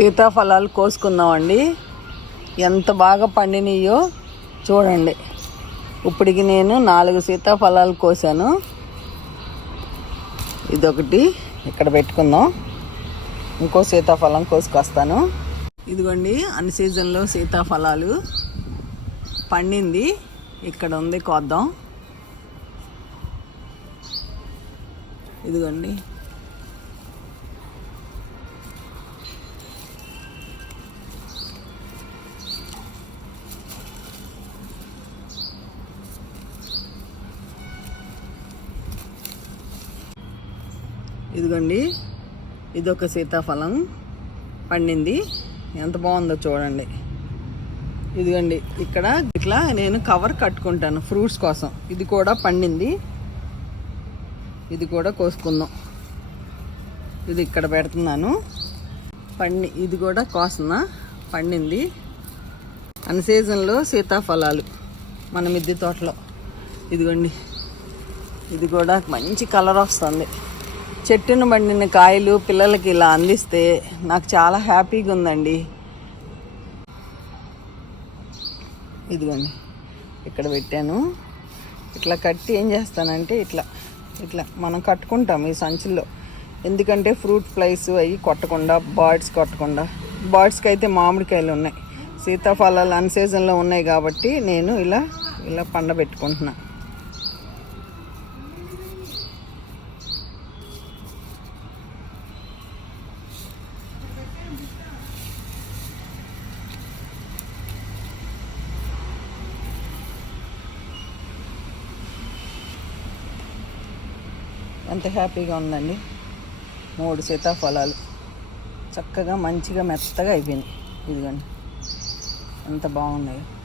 సీతాఫలాలు కోసుకుందామండి. ఎంత బాగా పండినాయో చూడండి. ఇప్పటికి నేను నాలుగు సీతాఫలాలు కోసాను. ఇదొకటి ఇక్కడ పెట్టుకుందాం. ఇంకో సీతాఫలం కోసుకొస్తాను. ఇదిగోండి అన్ని సీజన్లో సీతాఫలాలు పండింది. ఇక్కడ ఉంది కోద్దాం. ఇదిగోండి ఇదిగోండి. ఇదొక సీతాఫలం పండింది. ఎంత బాగుందో చూడండి. ఇదిగోండి ఇక్కడ ఇట్లా నేను కవర్ కట్టుకుంటాను ఫ్రూట్స్ కోసం. ఇది కూడా పండింది. ఇది కూడా కోసుకుందాం. ఇది ఇక్కడ పెడుతున్నాను. పండి ఇది కూడా కోసిన పండింది. అన్ సీజన్లో సీతాఫలాలు మన మిద్దె తోటలో. ఇదిగోండి. ఇది కూడా మంచి కలర్ వస్తుంది. చెట్టును పండిన కాయలు పిల్లలకి ఇలా అందిస్తే నాకు చాలా హ్యాపీగా ఉందండి. ఇదిగోండి. ఇక్కడ పెట్టాను. ఇట్లా కట్టి ఏం చేస్తానంటే ఇట్లా ఇట్లా మనం కట్టుకుంటాం ఈ సంచుల్లో. ఎందుకంటే ఫ్రూట్ ఫ్లైస్ అవి కొట్టకుండా బర్డ్స్ కొట్టకుండా. బర్డ్స్కి అయితే మామిడికాయలు ఉన్నాయి. సీతాఫలాలు అన్ సీజన్లో ఉన్నాయి కాబట్టి నేను ఇలా ఇలా పండబెట్టుకుంటున్నాను ఎంత హ్యాపీగా ఉందండి. మూడు సీతాఫలాలు. చక్కగా మంచిగా మెత్తగా అయిపోయింది. ఇదిగోండి. ఎంత బాగున్నాయో.